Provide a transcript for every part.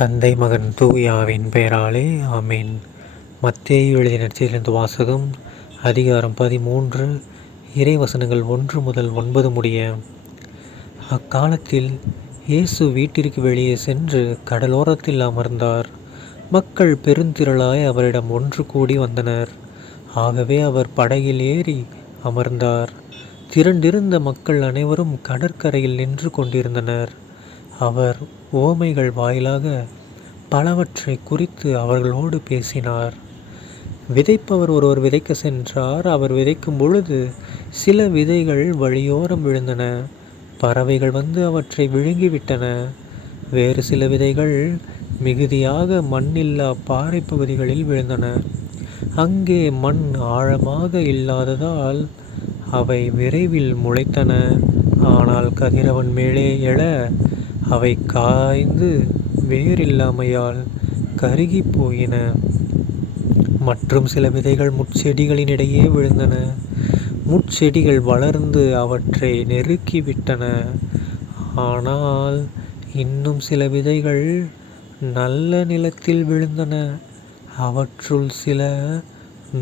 தந்தை மகன் தூயாவின் பெயராலே ஆமீன். மத்திய எழுதிய வாசகம் அதிகாரம் பதிமூன்று இறைவசனங்கள் ஒன்று முதல் ஒன்பது முடிய. அக்காலத்தில் இயேசு வீட்டிற்கு வெளியே சென்று கடலோரத்தில் அமர்ந்தார். மக்கள் பெருந்திரளாய் அவரிடம் ஒன்று கூடி வந்தனர். ஆகவே அவர் படகில் ஏறி அமர்ந்தார். திரண்டிருந்த மக்கள் அனைவரும் கடற்கரையில் நின்று கொண்டிருந்தனர். அவர் உவமைகள் வாயிலாக பலவற்றை குறித்து அவர்களோடு பேசினார். விதைப்பவர் ஒருவர் விதைக்க சென்றார். அவர் விதைக்கும் பொழுது சில விதைகள் வழியோரம் விழுந்தன. பறவைகள் வந்து அவற்றை விழுங்கிவிட்டன. வேறு சில விதைகள் மிகுதியாக மண்ணில்லா பாறை பகுதிகளில் விழுந்தன. அங்கே மண் ஆழமாக இல்லாததால் அவை விரைவில் முளைத்தன. ஆனால் கதிரவன் மேலே எழ அவை காய்ந்து வேரில்லாமையால் கருகி போயின மற்றும் சில விதைகள் முட்செடிகளின் இடையே விழுந்தன. முட்செடிகள் வளர்ந்து அவற்றை நெருக்கிவிட்டன. ஆனால் இன்னும் சில விதைகள் நல்ல நிலத்தில் விழுந்தன. அவற்றுள் சில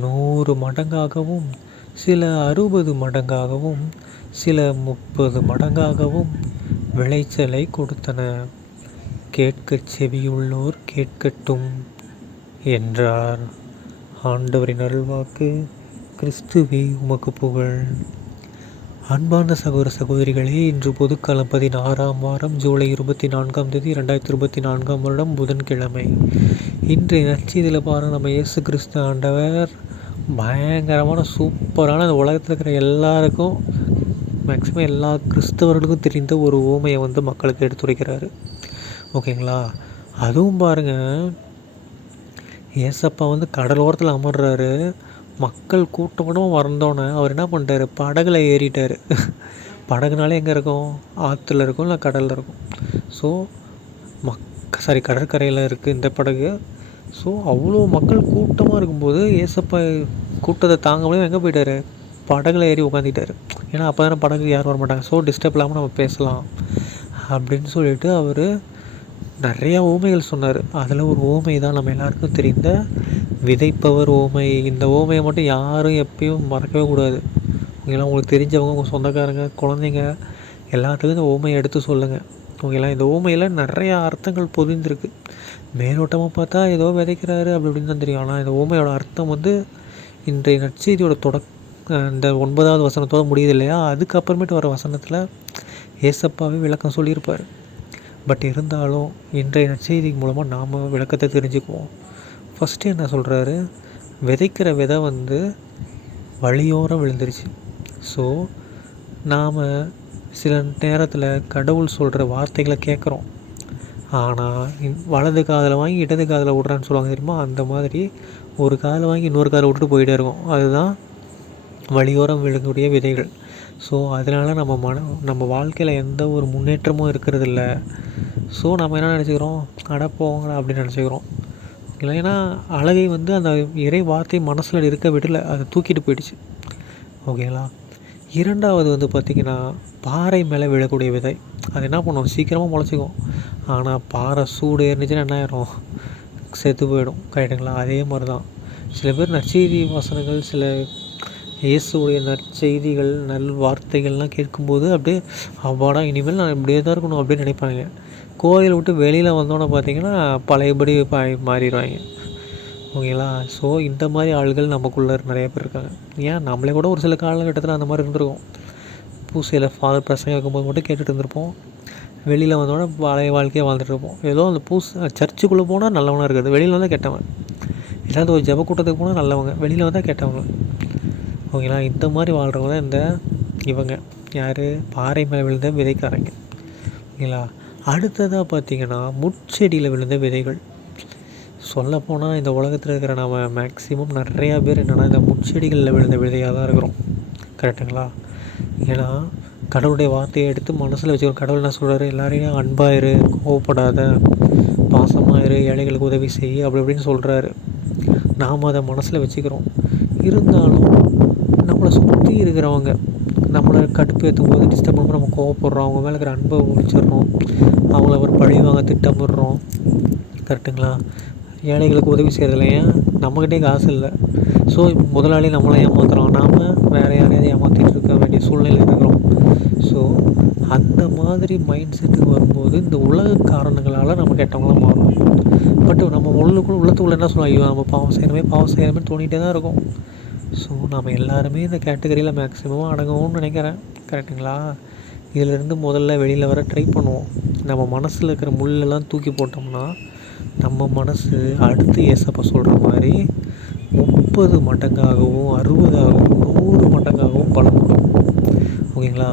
நூறு மடங்காகவும் சில அறுபது மடங்காகவும் சில முப்பது மடங்காகவும் விளைச்சலை கொடுத்தன. கேட்கச் செவியுள்ளோர் கேட்கட்டும் என்றார். ஆண்டவரின் அருள்வாக்கு கிறிஸ்துவே உமக்கு புகழ். அன்பான சகோதர சகோதரிகளே இன்று பொதுக்காலம் பதினாறாம் வாரம் ஜூலை இருபத்தி நான்காம் தேதி ரெண்டாயிரத்தி இருபத்தி நான்காம் வருடம் புதன்கிழமை. இன்றைய நற்செய்தியில் பாருங்கள் நம்ம இயேசு கிறிஸ்து ஆண்டவர் பயங்கரமான சூப்பரான இந்த உலகத்தில் இருக்கிற எல்லாருக்கும் மேக்ஸிமம் எல்லா கிறிஸ்தவர்களுக்கும் தெரிந்த ஒரு ஊமையை வந்து மக்களுக்கு எடுத்துரைக்கிறாரு. ஓகேங்களா? அதுவும் பாருங்கள் ஏசப்பா வந்து கடலோரத்தில் அமர்றாரு. மக்கள் கூட்டமும் வந்தோன்னே அவர் என்ன பண்ணிட்டாரு? படகுல ஏறிட்டார். படகுனாலே எங்கே இருக்கும்? ஆற்றுல இருக்கும் இல்லை கடலில் இருக்கும். ஸோ மக் சாரி கடற்கரையில் இருக்குது இந்த படகு. ஸோ அவ்வளோ மக்கள் கூட்டமாக இருக்கும்போது ஏசப்பா கூட்டத்தை தாங்க முடியாமல் எங்கே போயிட்டார்? படகுல ஏறி உட்காந்துட்டார் ஏன்னா அப்போ தானே படகு யாரும் வர மாட்டாங்க ஸோ டிஸ்டர்ப் இல்லாமல் நம்ம பேசலாம் அப்படின்னு சொல்லிட்டு அவர் நிறையா ஓமைகள் சொன்னார். அதில் ஒரு ஓமை தான் நம்ம எல்லாருக்கும் தெரிந்த விதைப்பவர் ஓமை. இந்த ஓமையை மட்டும் யாரும் எப்பயும் மறக்கவே கூடாது. ஓகேங்களா? உங்களுக்கு தெரிஞ்சவங்க உங்கள் சொந்தக்காரங்க குழந்தைங்க எல்லாத்துக்கும் இந்த ஓமையை எடுத்து சொல்லுங்கள் ஓகேங்களா? இந்த ஓமையில் நிறையா அர்த்தங்கள் பொதிந்திருக்கு. மேலோட்டமாக பார்த்தா ஏதோ விதைக்கிறாரு அப்படி இப்படின்னு தான் தெரியும். ஆனால் இந்த ஓமையோட அர்த்தம் வந்து இன்றைய நற்செய்தியோட தொடக் இந்த ஒன்பதாவது வசனத்தோடு முடியுது இல்லையா? அதுக்கப்புறமேட்டு வர வசனத்தில் ஏசப்பாவே விளக்கம் சொல்லியிருப்பார். பட் இருந்தாலும் இன்றைய நற்செய்தி மூலமாக நாம் விளக்கத்தை தெரிஞ்சுக்குவோம். ஃபஸ்ட்டு என்ன சொல்கிறாரு விதைக்கிற விதை வந்து வழியோரம் விழுந்துருச்சு. ஸோ நாம் சில நேரத்தில் கடவுள் சொல்கிற வார்த்தைகளை கேட்குறோம் ஆனால் வலது காதில் வாங்கி இடது காதில் விட்றான்னு சொல்லுவாங்க தெரியுமா? அந்த மாதிரி ஒரு காதில் வாங்கி இன்னொரு காதில் விட்டுட்டு போயிட்டே இருக்கும். அதுதான் வழியோரம் விழக்கூடிய விதைகள். ஸோ அதனால் நம்ம மன நம்ம வாழ்க்கையில் எந்த ஒரு முன்னேற்றமும் இருக்கிறதில்ல. ஸோ நம்ம என்ன நினச்சிக்கிறோம்? அட போங்களா அப்படின்னு நினச்சிக்கிறோம். இல்லைன்னா அழகை வந்து அந்த இறை வார்த்தை மனசில் இருக்க விடலை அதை தூக்கிட்டு போயிடுச்சு. ஓகேங்களா இரண்டாவது வந்து பார்த்திங்கன்னா பாறை மேலே விழக்கூடிய விதை. அது என்ன பண்ணும்? சீக்கிரமாக முளைச்சிக்கும். ஆனால் பாறை சூடு ஏறிச்சுன்னா என்ன ஆயிரும்? செத்து போயிடும். கரெக்டுங்களா அதே மாதிரி தான் சில பேர் நற்செய்தி வசனங்கள் சில இயேசுடைய நற்செய்திகள் நல் வார்த்தைகள்லாம் கேட்கும்போது அப்படியே அவ்வாடா இனிமேல் நான் இப்படியே தான் இருக்கணும் அப்படின்னு நினைப்பாங்க கோயில் விட்டு வெளியில் வந்தோன்னே பார்த்தீங்கன்னா பழையபடி பா மாறிடுவாங்க. ஓகேங்களா? ஸோ இந்த மாதிரி ஆள்கள் நமக்குள்ளே நிறைய பேர் இருக்காங்க. ஏன்? நம்மளே கூட ஒரு சில காலகட்டத்தில் அந்த மாதிரி இருந்திருக்கோம். பூசையில் ஃபாதர் பிரசங்க வைக்கும்போது மட்டும் கேட்டுட்டு இருந்திருப்போம். வெளியில் வந்தோடனே பழைய வாழ்க்கையை வாழ்ந்துட்டு இருப்போம். ஏதோ அந்த பூஸ் சர்ச்சுக்குள்ளே போனால் நல்லவனாக இருக்காது வெளியில் வந்தால் கெட்டவன். ஏதாவது ஒரு ஜப கூட்டத்துக்கு போனால் நல்லவங்க. வெளியில் வந்தால் கெட்டவங்க. ஓகேங்களா இந்த மாதிரி வாழ்கிறவங்க தான் இந்த இவங்க. யார்? பாறை மேலே விழுந்த விதைக்காரங்க. ஓகேங்களா அடுத்ததாக பார்த்தீங்கன்னா முட்செடியில் விழுந்த விதைகள். சொல்லப்போனால் இந்த உலகத்தில் இருக்கிற நம்ம மேக்ஸிமம் நிறையா பேர் என்னென்னா இந்த முட்செடிகளில் விழுந்த விதையாக தான் இருக்கிறோம். கரெக்டுங்களா ஏன்னா கடவுளுடைய வார்த்தையை எடுத்து மனசில் வச்சுக்கிறோம் கடவுள் என்ன சொல்கிறாரு எல்லாரையும் அன்பாயிரு கோவப்படாத பாசமாயிரு ஏழைகளுக்கு உதவி செய் அப்படி இப்படின்னு சொல்கிறாரு நாம் அதை மனசில் வச்சுக்கிறோம். இருந்தாலும் நம்மளை சுற்றி இருக்கிறவங்க நம்மளை கடுப்பேற்றும் போது டிஸ்டர்ப் பண்ணும்போது நம்ம கோவப்படுறோம். அவங்க மேலே இருக்கிற அன்பை ஒழிச்சிடுறோம். அவங்கள ஒரு பழி வாங்க திட்டமிடுறோம். கரெக்டுங்களா ஏழைகளுக்கு உதவி செய்கிறதுல ஏன்? நம்மக்கிட்டே காசு இல்லை. ஸோ முதலாளி நம்மளை ஏமாத்துகிறோம் நாம் வேறு யாரையாவது ஏமாற்றிட்டு இருக்க வேண்டிய சூழ்நிலை இருக்கிறோம். ஸோ அந்த மாதிரி மைண்ட் செட்டுக்கு வரும்போது இந்த உலக காரணங்களால் நம்ம கெட்டவங்களாம் மாறும் பட் நம்ம உள்ளுக்குள்ள உள்ளத்துக்குள்ளே என்ன சொல்லுவோம்? ஐயோ நம்ம பாவம் செய்யணுமே பாவம் செய்யணுமே தோணிகிட்டே தான் இருக்கும். ஸோ நம்ம எல்லாருமே இந்த கேட்டகரியில் மேக்ஸிமம் அடங்குவோம்னு நினைக்கிறேன். கரெக்டுங்களா இதிலேருந்து முதல்ல வெளியில் வர ட்ரை பண்ணுவோம். நம்ம மனசில் இருக்கிற முள்ளெல்லாம் தூக்கி போட்டோம்னா நம்ம மனசு அடுத்து ஏசப்பா சொல்கிற மாதிரி முப்பது மடங்காகவும் அறுபதாகவும் நூறு மடங்காகவும் பலம் ஓகேங்களா?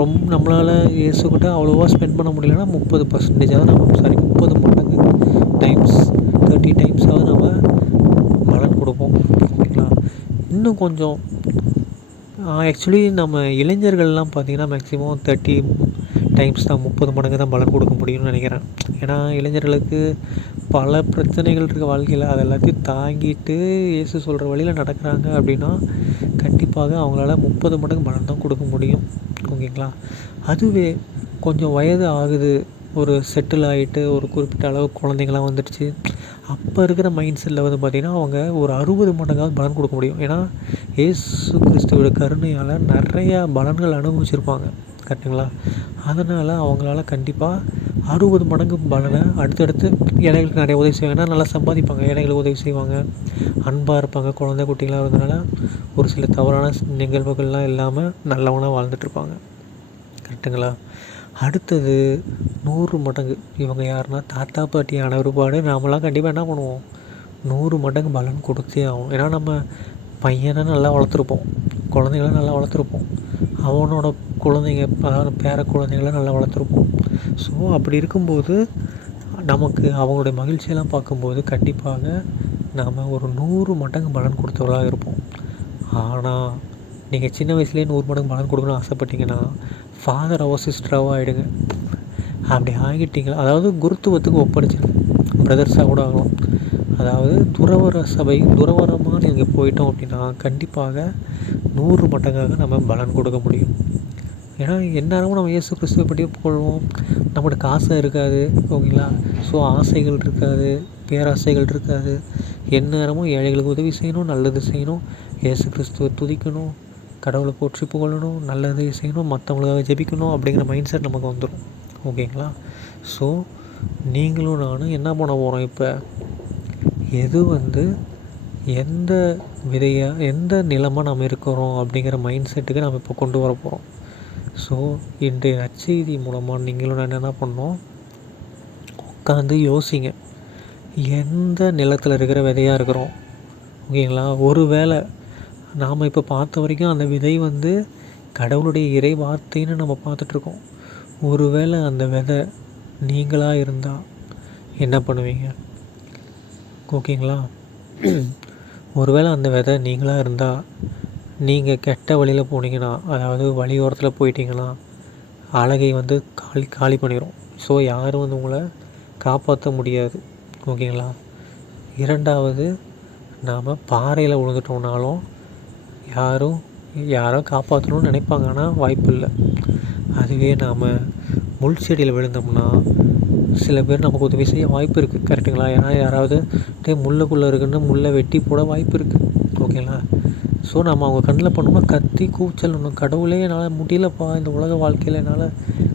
ரொம்ப நம்மளால் இயேசுக்கிட்ட அவ்வளோவா ஸ்பெண்ட் பண்ண முடியலன்னா முப்பது பர்சன்டேஜாவது நம்ம சாரி முப்பது மடங்கு டைம்ஸ் தேர்ட்டி டைம்ஸாவது நம்ம பலன் கொடுப்போம் ஓகேங்களா இன்னும் கொஞ்சம் ஆக்சுவலி நம்ம இளைஞர்கள்லாம் பார்த்திங்கன்னா மேக்ஸிமம் தேர்ட்டி டைம்ஸ் தான் முப்பது மடங்கு தான் பலன் கொடுக்க முடியும்னு நினைக்கிறேன். ஏன்னா இளைஞர்களுக்கு பல பிரச்சனைகள் இருக்குது வாழ்க்கையில். அது எல்லாத்தையும் தாங்கிட்டு இயேசு சொல்கிற வழியில் நடக்கிறாங்க அப்படின்னா கண்டிப்பாக அவங்களால முப்பது மடங்கு பலன் தான் கொடுக்க முடியும். ஓகேங்களா? அதுவே கொஞ்சம் வயது ஆகுது ஒரு செட்டில் ஆகிட்டு ஒரு குறிப்பிட்ட அளவு குழந்தைங்களாம் வந்துடுச்சு. அப்போ இருக்கிற மைண்ட் செட்டில் வந்து பார்த்திங்கன்னா அவங்க ஒரு அறுபது மடங்காவது பலன் கொடுக்க முடியும். ஏன்னா ஏசு கிறிஸ்துவோட கருணையால் நிறையா பலன்கள் அனுபவிச்சிருப்பாங்க. கரெக்டுங்களா அதனால் அவங்களால கண்டிப்பாக அறுபது மடங்கு பலனை அடுத்தடுத்து ஏழைகளுக்கு நிறைய உதவி செய்வாங்கன்னா நல்லா சம்பாதிப்பாங்க. ஏழைகளுக்கு உதவி செய்வாங்க. அன்பாக இருப்பாங்க. குழந்தை குட்டிகளாக இருந்ததுனால ஒரு சில தவறான நிகழ்வுகள்லாம் இல்லாமல் நல்லவனாக வாழ்ந்துட்டுருப்பாங்க கரெக்டுங்களா அடுத்தது நூறு மடங்கு. இவங்க யாருன்னா தாத்தா பாட்டியான ஒருபாடு நாமெல்லாம் கண்டிப்பாக என்ன பண்ணுவோம்? நூறு மடங்கு பலன் கொடுத்தே ஆகும் ஏன்னா நம்ம பையனை நல்லா வளர்த்துருப்போம். குழந்தைங்கள நல்லா வளர்த்துருப்போம். அவனோட குழந்தைங்க அதாவது பேர குழந்தைங்கள நல்லா வளர்த்துருப்போம். ஸோ அப்படி இருக்கும்போது நமக்கு அவங்களுடைய மகிழ்ச்சியெல்லாம் பார்க்கும்போது கண்டிப்பாக நாம் ஒரு நூறு மடங்கு பலன் கொடுத்தவர்களாக இருப்போம். ஆனால் நீங்கள் சின்ன வயசுலேயே நூறு மடங்கு பலன் கொடுக்கணும்னு ஆசைப்பட்டீங்கன்னா ஃபாதராவோ சிஸ்டராவோ ஆகிடுங்க அப்படி ஆகிட்டீங்களா? அதாவது குருத்துவத்துக்கு ஒப்படைச்சிருங்க. பிரதர்ஸாக கூட ஆகலாம். அதாவது துறவர சபை துறவரமாக நீங்கள் போயிட்டோம் அப்படின்னா கண்டிப்பாக நூறு மடங்காக நம்ம பலன் கொடுக்க முடியும். ஏன்னா எந்நேரமும் நம்ம இயேசு கிறிஸ்துவை பற்றியே போடுவோம். நம்மளோட காசை இருக்காது ஓகேங்களா? ஸோ ஆசைகள் இருக்காது பேராசைகள் இருக்காது. எந்நேரமும் ஏழைகளுக்கு உதவி செய்யணும் நல்லது செய்யணும். இயேசு கிறிஸ்துவை துதிக்கணும். கடவுளை போற்றி புகழணும் நல்லதே செய்யணும் மற்றவங்களுக்காக ஜெபிக்கணும் அப்படிங்கிற மைண்ட் செட் நமக்கு வந்துடும் ஓகேங்களா? ஸோ நீங்களும் நானும் என்ன பண்ண போகிறோம் இப்போ? எது வந்து எந்த விதையாக எந்த நிலமாக நம்ம இருக்கிறோம் அப்படிங்கிற மைண்ட் செட்டுக்கு நம்ம இப்போ கொண்டு வர போகிறோம் ஸோ இன்றைய நற்செய்தி மூலமாக நீங்களும் நான் என்ன பண்ணோம்? உட்காந்து யோசிங்க. எந்த நிலத்தில் இருக்கிற விதையாக இருக்கிறோம்? ஓகேங்களா? ஒரு வேளை நாம் இப்போ பார்த்த வரைக்கும் அந்த விதை வந்து கடவுளுடைய இறை வார்த்தைன்னு நம்ம பார்த்துட்ருக்கோம். ஒரு வேளை அந்த விதை நீங்களாக இருந்தால் என்ன பண்ணுவீங்க? ஓகேங்களா? ஒருவேளை அந்த விதை நீங்களாக இருந்தால் நீங்கள் கெட்ட வழியில் போனீங்கன்னா அதாவது வழியோரத்தில் போயிட்டீங்கன்னா அழகை வந்து காலி காலி பண்ணிடும் ஸோ யாரும் வந்து உங்களை காப்பாற்ற முடியாது. ஓகேங்களா? இரண்டாவது நாம் பாறையில் விழுந்துட்டோம்னாலும் யாரும் யாரோ காப்பாற்றணும்னு நினைப்பாங்க ஆனால் வாய்ப்பு இல்லை அதுவே நாம் முள் செடியில் விழுந்தோம்னா சில பேர் நமக்கு உதவி செய்ய வாய்ப்பு இருக்குது கரெக்டுங்களா ஏன்னா யாராவது டே முள்ளுக்குள்ளே இருக்குன்னு முள்ளை வெட்டி போட வாய்ப்பு இருக்குது ஓகேங்களா ஸோ நம்ம அவங்க கண்ணில் பண்ணோம்னா கத்தி கூச்சலணும் கடவுளே என்னால் முடியலப்பா இந்த உலக வாழ்க்கையில் என்னால்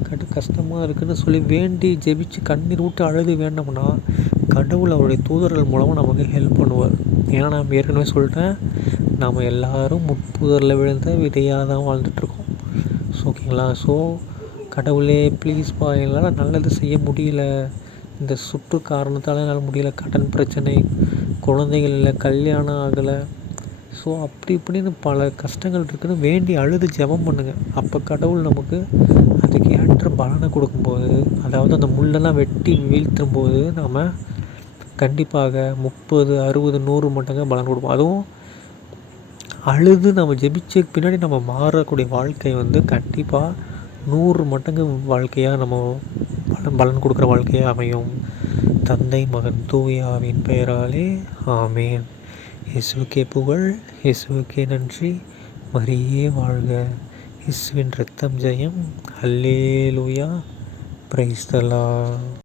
கட்டு கஷ்டமாக இருக்குதுன்னு சொல்லி வேண்டி ஜெபிச்சு கண்ணீர் விட்டு அழுது வேண்டோம்னா கடவுள் அவருடைய தூதர்கள் மூலமாக நமக்கு ஹெல்ப் பண்ணுவார். ஏன்னா நான் ஏற்கனவே சொல்லிட்டேன் நாம் எல்லோரும் முட்புதரில் விழுந்த விதையாக தான் வாழ்ந்துட்டுருக்கோம் ஸோ ஓகேங்களா ஸோ கடவுளே ப்ளீஸ்ப்பா என்னால் நல்லது செய்ய முடியல. இந்த சுற்று காரணத்தால் என்னால் முடியல. கடன் பிரச்சனை குழந்தைகள் இல்லை கல்யாணம் ஆகலை. ஸோ அப்படி இப்படின்னு பல கஷ்டங்கள் இருக்குதுன்னு வேண்டி அழுது ஜெபம் பண்ணுங்கள் அப்போ கடவுள் நமக்கு அதுக்கு ஏற்ற பலனை கொடுக்கும்போது அதாவது அந்த முள்ளெல்லாம் வெட்டி வீழ்த்தும் போது நாம் கண்டிப்பாக முப்பது அறுபது நூறு மட்டங்க பலன் கொடுப்போம். அதுவும் அழுது நம்ம ஜெபிச்ச பின்னாடி நம்ம மாறக்கூடிய வாழ்க்கை வந்து கண்டிப்பாக நூறு மடங்கு வாழ்க்கையாக நம்ம பலன் பலன் கொடுக்குற வாழ்க்கையாக அமையும். தந்தை மகன் தூயாவின் பெயராலே ஆமேன். இசுவுக்கே புகழ் இசுவுக்கே நன்றி. மரியே வாழ்க. இசுவின் ரத்தம் ஜெயம். அல்லேலூயா பிரைஸ்தலா